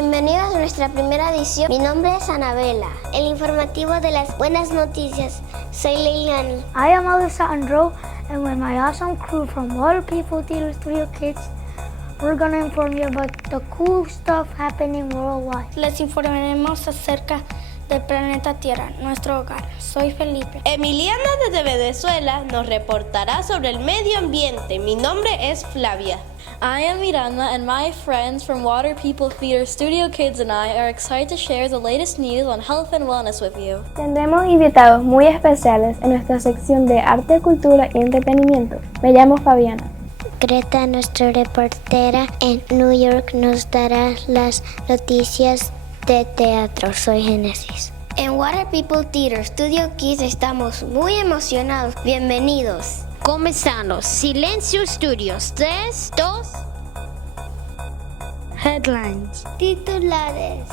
Bienvenidos a nuestra primera edición. Mi nombre es Anabela. El informativo de las buenas noticias. Soy Leilani. I am Alessandro, and with my awesome crew from Water People Theater Studio Kids, we're going to inform you about the cool stuff happening worldwide. Les informaremos acerca del planeta Tierra, nuestro hogar. Soy Felipe. Emiliana desde Venezuela nos reportará sobre el medio ambiente. Mi nombre es Flavia. I am Miranda, and my friends from Water People Theater Studio Kids and I are excited to share the latest news on health and wellness with you. Tendremos invitados muy especiales en nuestra sección de arte, cultura y entretenimiento. Me llamo Fabiana. Greta, nuestra reportera en New York, nos dará las noticias de teatro. Soy Génesis. En Water People Theater Studio Kids estamos muy emocionados. Bienvenidos. Comenzamos. Silencio Studios. 3, 2. Headlines. Titulares.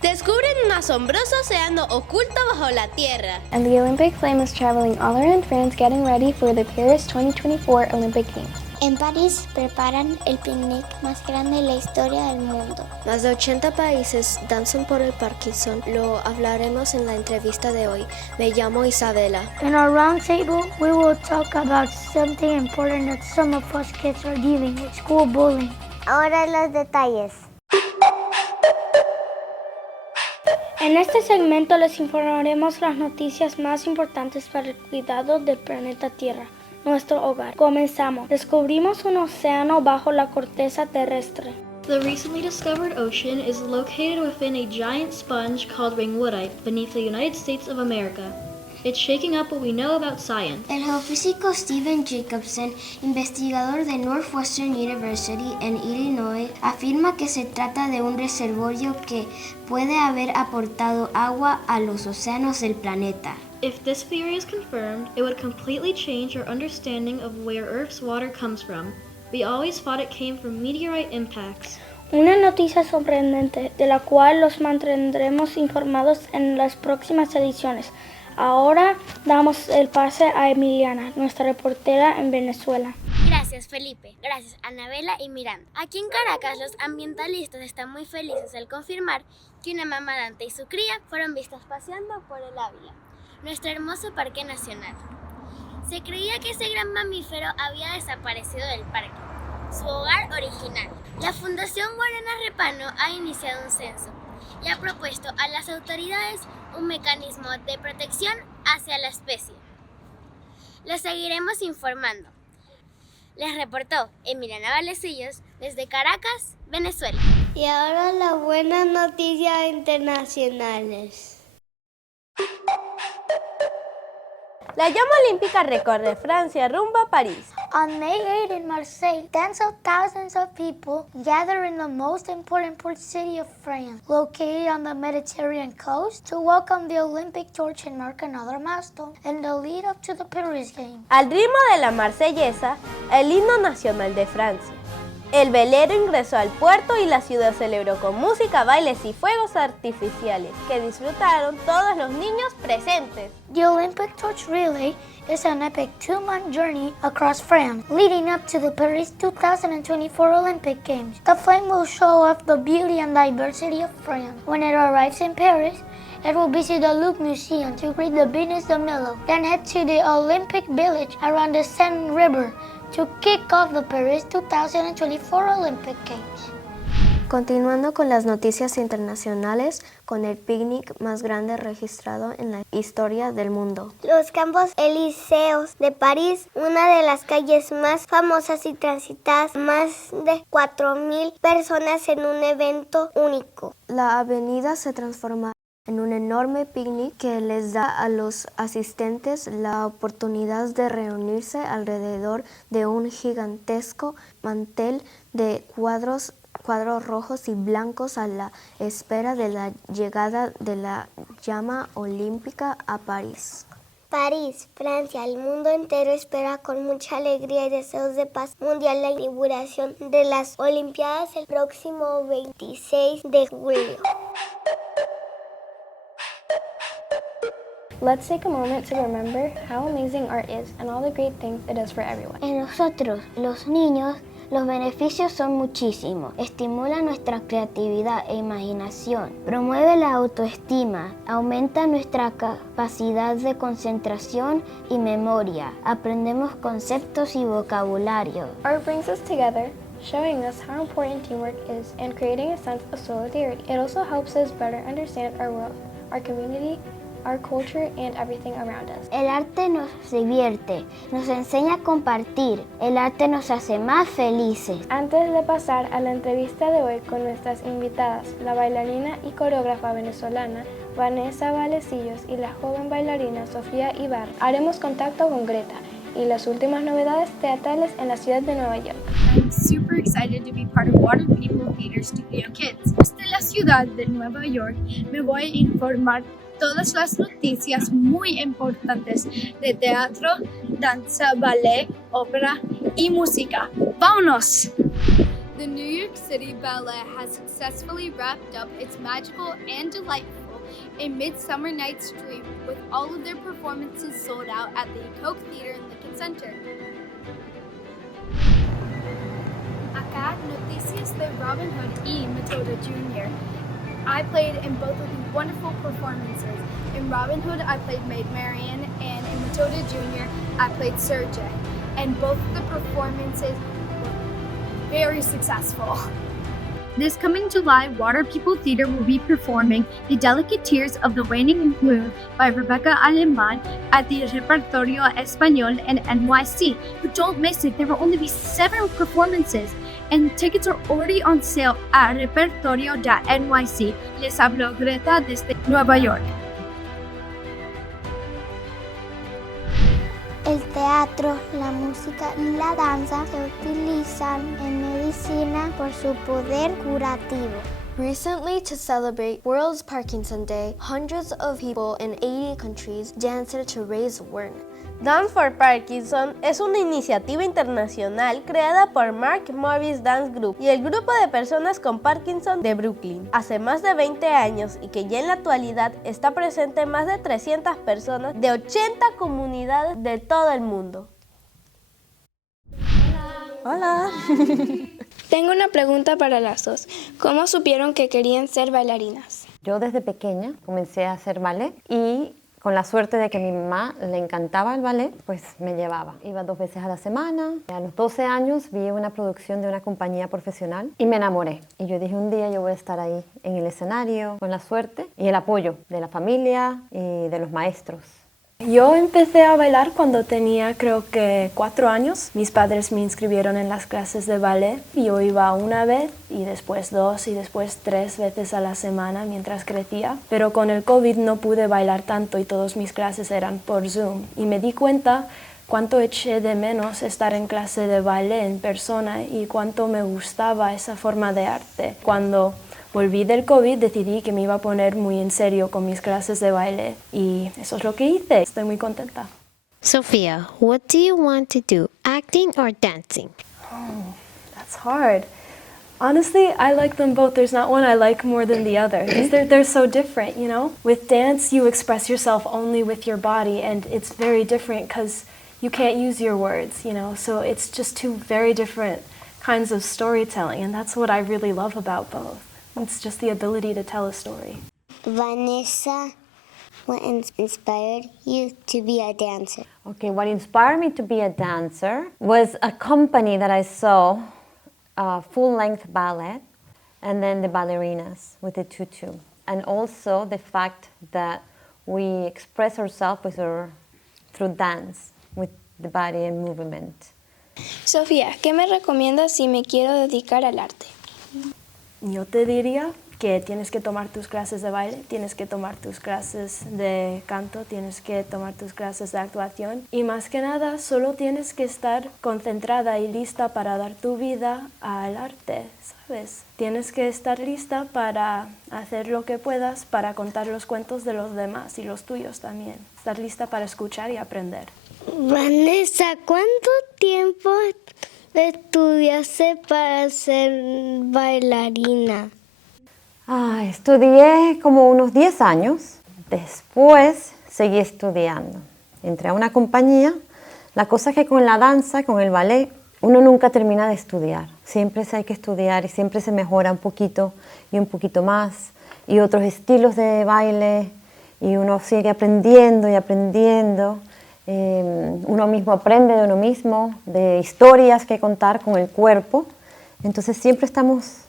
Descubren un asombroso océano oculto bajo la tierra. And the Olympic flame is traveling all around France getting ready for the Paris 2024 Olympic Games. En París preparan el picnic más grande de la historia del mundo. Más de 80 países danzan por el Parkinson. Lo hablaremos en la entrevista de hoy. Me llamo Isabela. In our roundtable, we will talk about something important that some of us kids are dealing with: school bullying. Ahora los detalles. En este segmento les informaremos las noticias más importantes para el cuidado del planeta Tierra, nuestro hogar. Comenzamos. Descubrimos un océano bajo la corteza terrestre. The recently discovered ocean is located within a giant sponge called ringwoodite beneath the United States of America. It's shaking up what we know about science. El geofísico Stephen Jacobson, investigador de Northwestern University en Illinois, afirma que se trata de un reservorio que puede haber aportado agua a los océanos del planeta. If this theory is confirmed, it would completely change our understanding of where Earth's water comes from. We always thought it came from meteorite impacts. Una noticia sorprendente de la cual los mantendremos informados en las próximas ediciones. Ahora damos el pase a Emiliana, nuestra reportera en Venezuela. Gracias Felipe, gracias Anabela y Miranda. Aquí en Caracas los ambientalistas están muy felices al confirmar que una mamá Dante y su cría fueron vistas paseando por el Ávila, nuestro hermoso parque nacional. Se creía que ese gran mamífero había desaparecido del parque, su hogar original. La Fundación Guarana Repano ha iniciado un censo y ha propuesto a las autoridades un mecanismo de protección hacia la especie. Lo seguiremos informando. Les reportó Emiliana Valecillos desde Caracas, Venezuela. Y ahora las buenas noticias internacionales. La llama olímpica recorre Francia rumbo a París. On May 8 in Marseille, tens of thousands of people gather in the most important port city of France, located on the Mediterranean coast, to welcome the Olympic torch and mark another milestone in the lead up to the Paris Games. Al ritmo de la marsellesa, el himno nacional de Francia. El velero ingresó al puerto y la ciudad celebró con música, bailes y fuegos artificiales que disfrutaron todos los niños presentes. The Olympic Torch Relay is an epic 2-month journey across France, leading up to the Paris 2024 Olympic Games. The flame will show off the beauty and diversity of France. When it arrives in Paris, it will visit the Louvre Museum to greet the Venus de Milo, then head to the Olympic Village around the Seine River to kick off the Paris 2024 Olympic Games. Continuando con las noticias internacionales, con el picnic más grande registrado en la historia del mundo. Los Campos Elíseos de París, una de las calles más famosas y transitadas, más de 4,000 personas en un evento único. La avenida se transforma en un enorme picnic que les da a los asistentes la oportunidad de reunirse alrededor de un gigantesco mantel de cuadros rojos y blancos a la espera de la llegada de la llama olímpica a París. París, Francia, el mundo entero espera con mucha alegría y deseos de paz mundial la inauguración de las Olimpiadas el próximo 26 de julio. Let's take a moment to remember how amazing art is and all the great things it does for everyone. En nosotros, los niños, Los beneficios son muchísimos. Estimula nuestra creatividad e imaginación. Promueve la autoestima. Aumenta nuestra capacidad de concentración y memoria. Aprendemos conceptos y vocabulario. Art brings us together, showing us how important teamwork is and creating a sense of solidarity. It also helps us better understand our world, our community, our culture, and everything around us. El arte nos divierte, nos enseña a compartir. El arte nos hace más felices. Antes de pasar a la entrevista de hoy con nuestras invitadas, la bailarina y coreógrafa venezolana Vanessa Valecillos y la joven bailarina Sofía Ibarra, haremos contacto con Greta y las últimas novedades teatrales en la ciudad de Nueva York. I'm super excited to be part of Water People Theater Studio Kids. Desde la ciudad de Nueva York me voy a informar todas las noticias muy importantes de teatro, danza, ballet, ópera y música. ¡Vámonos! The New York City Ballet has successfully wrapped up its magical and delightful A Midsummer Night's Dream with all of their performances sold out at the Koch Theater in Lincoln Center. Acá, noticias de Robin Hood y Matilda Jr. I played in both of these wonderful performances. In Robin Hood, I played Maid Marian, and in Matilda Jr., I played Sergei. And both of the performances were very successful. This coming July, Water People Theater will be performing The Delicate Tears of the Waning Moon by Rebecca Alemán at the Repertorio Español in NYC. But don't miss it, there will only be 7 performances, and tickets are already on sale at repertorio.nyc. Les hablo Greta desde Nueva York. El teatro, la música y la danza se utilizan en medicina por su poder curativo. Recently, to celebrate World Parkinson Day, hundreds of people in 80 countries danced to raise awareness. Dance for Parkinson es una iniciativa internacional creada por Mark Morris Dance Group y el grupo de personas con Parkinson de Brooklyn hace más de 20 años y que ya en la actualidad está presente en más de 300 personas de 80 comunidades de todo el mundo. Hola. Tengo una pregunta para las dos. ¿Cómo supieron que querían ser bailarinas? Yo desde pequeña comencé a hacer ballet y con la suerte de que mi mamá le encantaba el ballet, pues me llevaba. Iba 2 veces a la semana. A los 12 años vi una producción de una compañía profesional y me enamoré. Y yo dije, un día yo voy a estar ahí en el escenario con la suerte y el apoyo de la familia y de los maestros. Yo empecé a bailar cuando tenía creo que 4 años. Mis padres me inscribieron en las clases de ballet y yo iba una vez y después 2 y después 3 veces a la semana mientras crecía. Pero con el COVID no pude bailar tanto y todas mis clases eran por Zoom. Y me di cuenta cuánto eché de menos estar en clase de ballet en persona y cuánto me gustaba esa forma de arte. Cuando volví del COVID, decidí que me iba a poner muy en serio con mis clases de baile y eso es lo que hice. Estoy muy contenta. Sophia, what do you want to do, acting or dancing? Oh, that's hard. Honestly, I like them both. There's not one I like more than the other. They're so different, you know? With dance, you express yourself only with your body, and it's very different because you can't use your words, you know? So it's just 2 very different kinds of storytelling, and that's what I really love about both. It's just the ability to tell a story. Vanessa, what inspired you to be a dancer? Okay, what inspired me to be a dancer was a company that I saw, full-length ballet, and then the ballerinas with the tutu. And also the fact that we express ourselves through dance, with the body and movement. Sofía, ¿qué me recomiendas si me quiero dedicar al arte? Yo te diría que tienes que tomar tus clases de baile, tienes que tomar tus clases de canto, tienes que tomar tus clases de actuación y más que nada solo tienes que estar concentrada y lista para dar tu vida al arte, ¿sabes? Tienes que estar lista para hacer lo que puedas, para contar los cuentos de los demás y los tuyos también. Estar lista para escuchar y aprender. Vanessa, ¿cuánto tiempo estudiaste para ser bailarina? Estudié como unos 10 años. Después seguí estudiando. Entré a una compañía. La cosa es que con la danza, con el ballet, uno nunca termina de estudiar. Siempre hay que estudiar y siempre se mejora un poquito y un poquito más. Y otros estilos de baile y uno sigue aprendiendo y aprendiendo. Uno mismo aprende de uno mismo, de historias que contar con el cuerpo. Entonces siempre estamos,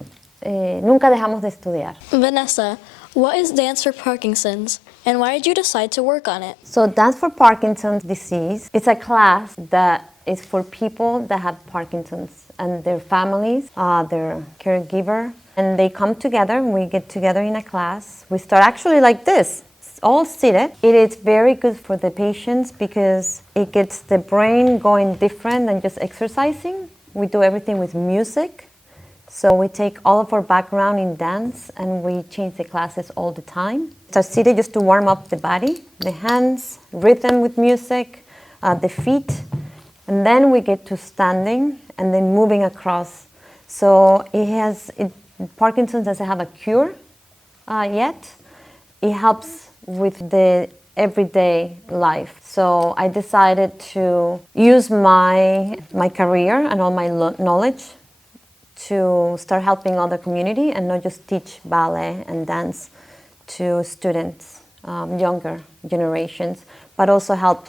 nunca dejamos de estudiar. Vanessa, what is Dance for Parkinson's and why did you decide to work on it? So Dance for Parkinson's Disease is a class that is for people that have Parkinson's and their families, their caregiver. And they come together, we get together in a class. We start actually like this, all seated. It is very good for the patients because it gets the brain going different than just exercising. We do everything with music. So we take all of our background in dance and we change the classes all the time. Start seated just to warm up the body, the hands, rhythm with music, the feet. And then we get to standing and then moving across. So Parkinson's doesn't have a cure yet. It helps with the everyday life. So I decided to use my career and all my knowledge to start helping other community and not just teach ballet and dance to students, younger generations, but also help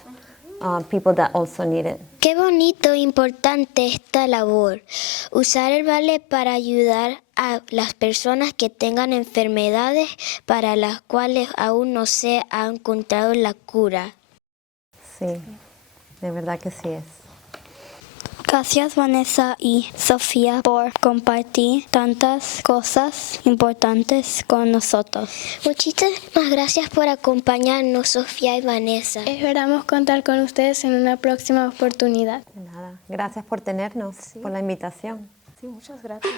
people that also need it. Qué bonito e importante esta labor. Usar el ballet para ayudar a las personas que tengan enfermedades para las cuales aún no se ha encontrado la cura. Sí, de verdad que sí es. Gracias Vanessa y Sofía por compartir tantas cosas importantes con nosotros. Muchísimas gracias por acompañarnos, Sofía y Vanessa. Esperamos contar con ustedes en una próxima oportunidad. De nada. Gracias por tenernos, por la invitación. Sí, muchas gracias.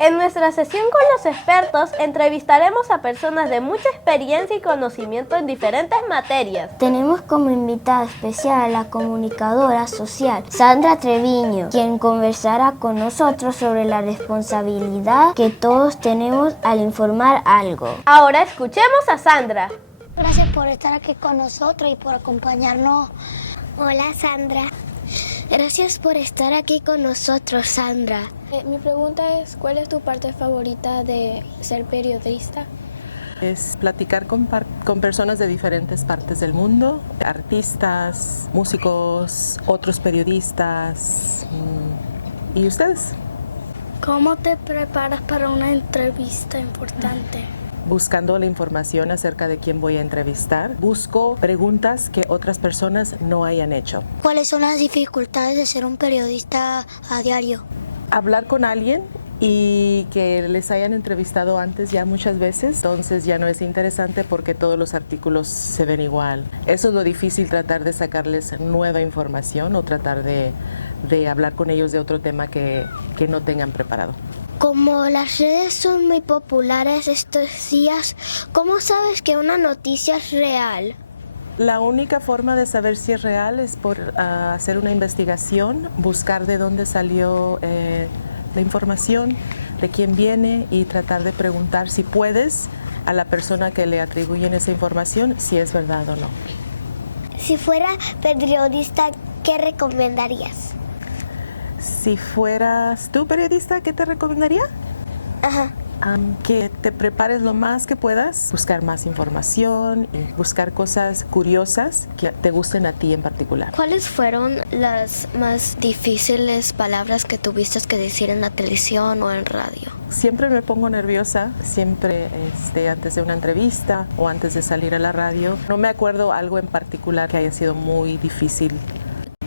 En nuestra sesión con los expertos entrevistaremos a personas de mucha experiencia y conocimiento en diferentes materias. Tenemos como invitada especial a la comunicadora social Sandra Treviño, quien conversará con nosotros sobre la responsabilidad que todos tenemos al informar algo. Ahora escuchemos a Sandra. Gracias por estar aquí con nosotros y por acompañarnos. Hola, Sandra. Gracias por estar aquí con nosotros, Sandra. Mi pregunta es, ¿cuál es tu parte favorita de ser periodista? Es platicar con personas de diferentes partes del mundo, artistas, músicos, otros periodistas. ¿Y ustedes? ¿Cómo te preparas para una entrevista importante? Buscando la información acerca de quién voy a entrevistar. Busco preguntas que otras personas no hayan hecho. ¿Cuáles son las dificultades de ser un periodista a diario? Hablar con alguien y que les hayan entrevistado antes ya muchas veces, entonces ya no es interesante porque todos los artículos se ven igual. Eso es lo difícil, tratar de sacarles nueva información o tratar de hablar con ellos de otro tema que no tengan preparado. Como las redes son muy populares estos días, ¿cómo sabes que una noticia es real? La única forma de saber si es real es por hacer una investigación, buscar de dónde salió la información, de quién viene y tratar de preguntar si puedes a la persona que le atribuyen esa información si es verdad o no. Si fuera periodista, ¿qué recomendarías? Si fueras tú periodista, ¿qué te recomendaría? Ajá. Que te prepares lo más que puedas, buscar más información y buscar cosas curiosas que te gusten a ti en particular. ¿Cuáles fueron las más difíciles palabras que tuviste que decir en la televisión o en radio? Siempre me pongo nerviosa, siempre antes de una entrevista o antes de salir a la radio. No me acuerdo algo en particular que haya sido muy difícil.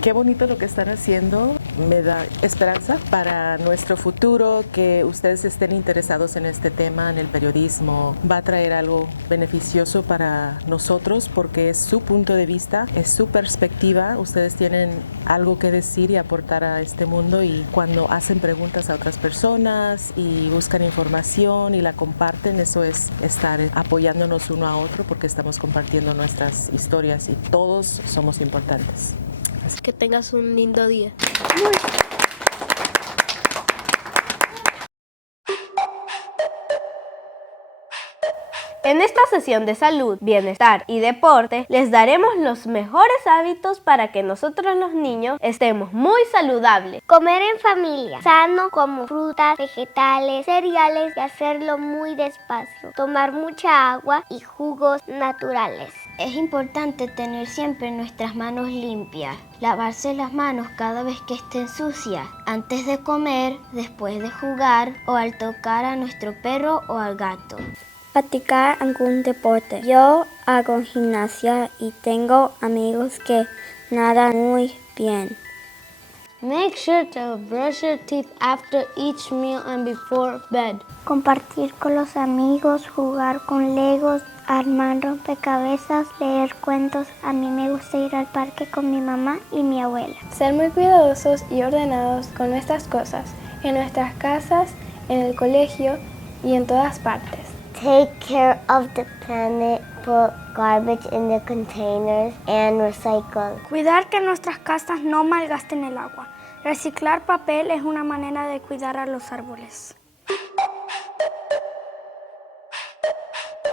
Qué bonito lo que están haciendo, me da esperanza para nuestro futuro, que ustedes estén interesados en este tema, en el periodismo. Va a traer algo beneficioso para nosotros porque es su punto de vista, es su perspectiva. Ustedes tienen algo que decir y aportar a este mundo y cuando hacen preguntas a otras personas y buscan información y la comparten, eso es estar apoyándonos uno a otro porque estamos compartiendo nuestras historias y todos somos importantes. Que tengas un lindo día. En esta sesión de salud, bienestar y deporte, les daremos los mejores hábitos para que nosotros los niños estemos muy saludables. Comer en familia, sano como frutas, vegetales, cereales y hacerlo muy despacio. Tomar mucha agua y jugos naturales. Es importante tener siempre nuestras manos limpias. Lavarse las manos cada vez que estén sucias, antes de comer, después de jugar o al tocar a nuestro perro o al gato. Practicar algún deporte. Yo hago gimnasia y tengo amigos que nadan muy bien. Make sure to brush your teeth after each meal and before bed. Compartir con los amigos, jugar con legos, armar rompecabezas, leer cuentos. A mí me gusta ir al parque con mi mamá y mi abuela. Ser muy cuidadosos y ordenados con nuestras cosas, en nuestras casas, en el colegio y en todas partes. Take care of the planet, put garbage in the containers and recycle. Cuidar que nuestras casas no malgasten el agua. Reciclar papel es una manera de cuidar a los árboles.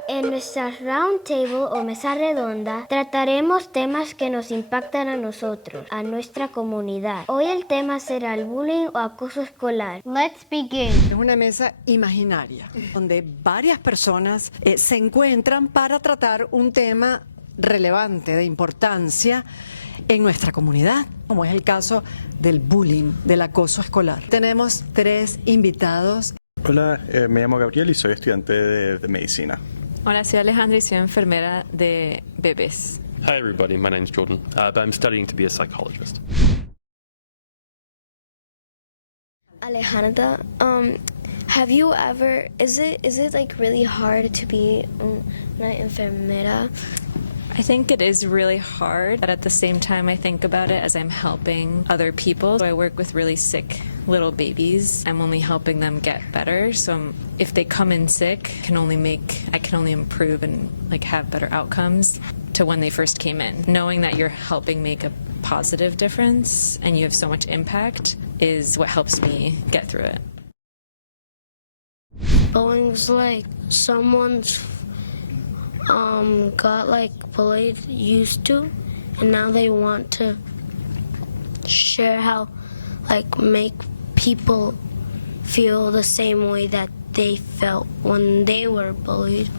En nuestra round table o mesa redonda trataremos temas que nos impactan a nosotros, a nuestra comunidad. Hoy el tema será el bullying o acoso escolar. Let's begin. Es una mesa imaginaria donde varias personas se encuentran para tratar un tema relevante, de importancia en nuestra comunidad, como es el caso del bullying, del acoso escolar. Tenemos 3 invitados. Hola, me llamo Gabriel y soy estudiante de medicina. Hola, soy Alejandra y soy enfermera de bebés. Hi everybody, my name's Jordan, but I'm studying to be a psychologist. Alejandra, have you ever, is it like really hard to be una enfermera? I think it is really hard, but at the same time I think about it as I'm helping other people. So I work with really sick little babies. I'm only helping them get better. So if they come in sick, I can only improve and like have better outcomes to when they first came in. Knowing that you're helping make a positive difference and you have so much impact is what helps me get through it. Bullying's like someone's got like bullied used to, and now they want to share how like make people feel the same way that they felt when they were bullied.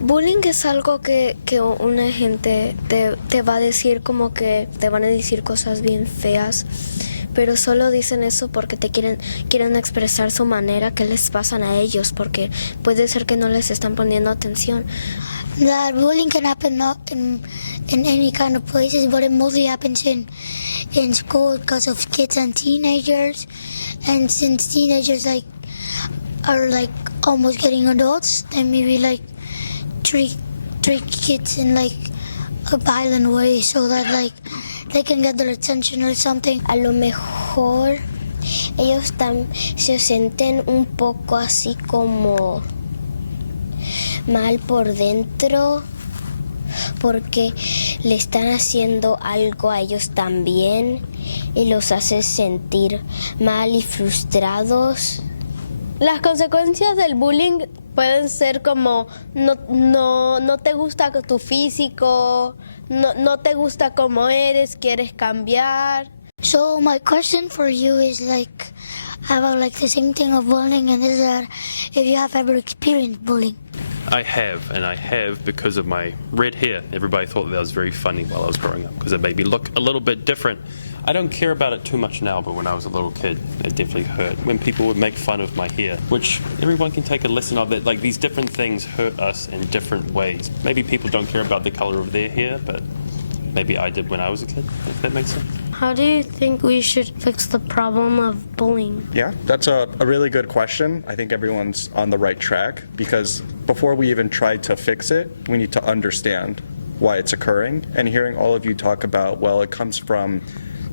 Bullying es algo que una gente te va a decir, como que te van a decir cosas bien feas, pero solo dicen eso porque te quieren expresar su manera que les pasan a ellos, porque puede ser que no les están poniendo atención. That bullying can happen not in any kind of places, but it mostly happens in school because of kids and teenagers. And since teenagers are almost getting adults, then maybe like treat kids in like a violent way so that like they can get their attention or something. A lo mejor ellos se sienten un poco así como mal por dentro porque le están haciendo algo a ellos también y los hace sentir mal y frustrados. Las consecuencias del bullying pueden ser como no te gusta tu físico, no te gusta cómo eres, quieres cambiar. So my question for you is like about like the same thing of bullying, and is that if you have ever experienced bullying. I have because of my red hair. Everybody thought that was very funny while I was growing up because it made me look a little bit different. I don't care about it too much now, but when I was a little kid, it definitely hurt when people would make fun of my hair, which everyone can take a lesson of that. Like, these different things hurt us in different ways. Maybe people don't care about the color of their hair, but maybe I did when I was a kid, if that makes sense. How do you think we should fix the problem of bullying? Yeah, that's a really good question. I think everyone's on the right track because before we even try to fix it, we need to understand why it's occurring. And hearing all of you talk about, well, it comes from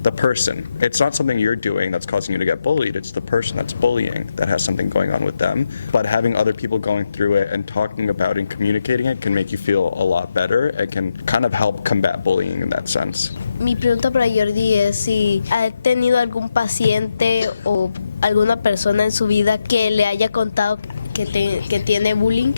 the person. It's not something you're doing that's causing you to get bullied. It's the person that's bullying that has something going on with them. But having other people going through it and talking about and communicating it can make you feel a lot better. It can kind of help combat bullying in that sense. Mi pregunta para Jordi es si ha tenido algún paciente o alguna persona en su vida que le haya contado que tiene bullying.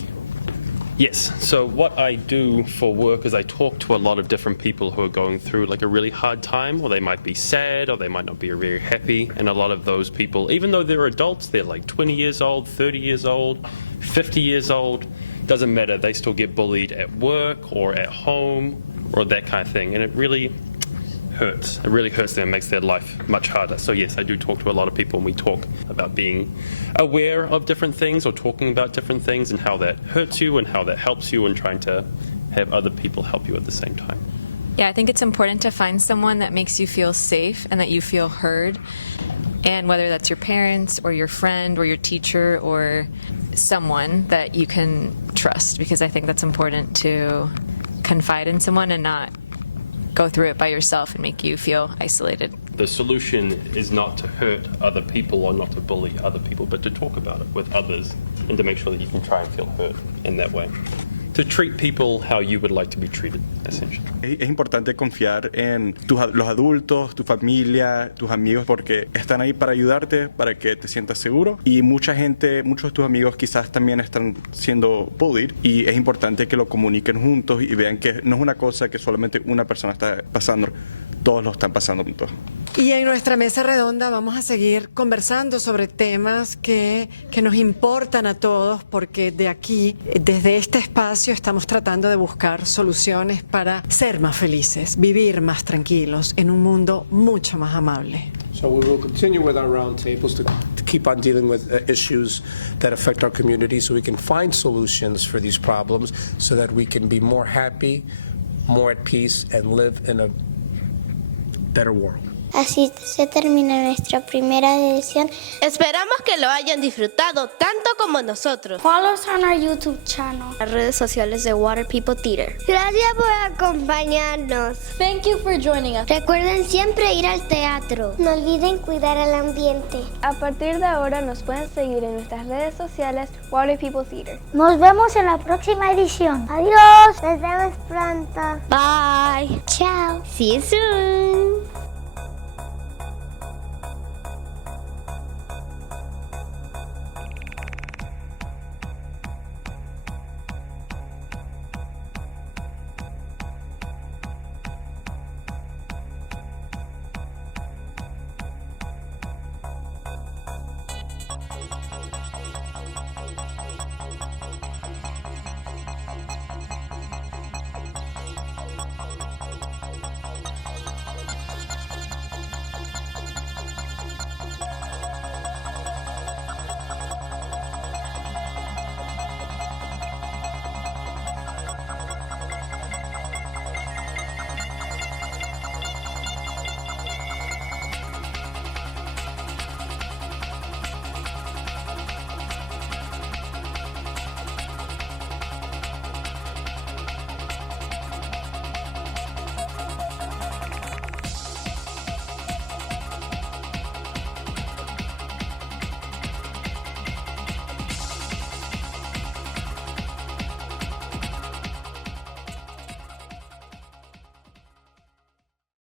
Yes, so what I do for work is I talk to a lot of different people who are going through like a really hard time, or they might be sad, or they might not be very happy. And a lot of those people, even though they're adults, they're like 20 years old, 30 years old, 50 years old, doesn't matter, they still get bullied at work or at home or that kind of thing. And it really hurts. It really hurts them and makes their life much harder. So yes, I do talk to a lot of people, and we talk about being aware of different things or talking about different things and how that hurts you and how that helps you, and trying to have other people help you at the same time. Yeah, I think it's important to find someone that makes you feel safe and that you feel heard. And whether that's your parents or your friend or your teacher or someone that you can trust, because I think that's important to confide in someone and not go through it by yourself and make you feel isolated. The solution is not to hurt other people or not to bully other people, but to talk about it with others and to make sure that you can try and feel heard in that way. To treat people how you would like to be treated, essentially. Es importante confiar en los adultos, tu familia, tus amigos, porque están ahí para ayudarte, para que te sientas seguro. Y mucha gente, muchos de tus amigos quizás también están siendo bullied, y es importante que lo comuniquen juntos y vean que no es una cosa que solamente una persona está pasando, todos lo están pasando juntos. Y en nuestra mesa redonda vamos a seguir conversando sobre temas que nos importan a todos, porque de aquí, desde este espacio, estamos tratando de buscar soluciones para ser más felices, vivir más tranquilos en un mundo mucho más amable. So we will continue with our roundtables to keep on dealing with issues that affect our community, so we can find solutions for these problems, so that we can be more happy, more at peace, and live in a better world. Así se termina nuestra primera edición. Esperamos que lo hayan disfrutado tanto como nosotros. Follow us on our YouTube channel. Las redes sociales de Water People Theater. Gracias por acompañarnos. Thank you for joining us. Recuerden siempre ir al teatro. No olviden cuidar al ambiente. A partir de ahora nos pueden seguir en nuestras redes sociales Water People Theater. Nos vemos en la próxima edición. Adiós. Nos vemos pronto. Bye. Chao. See you soon.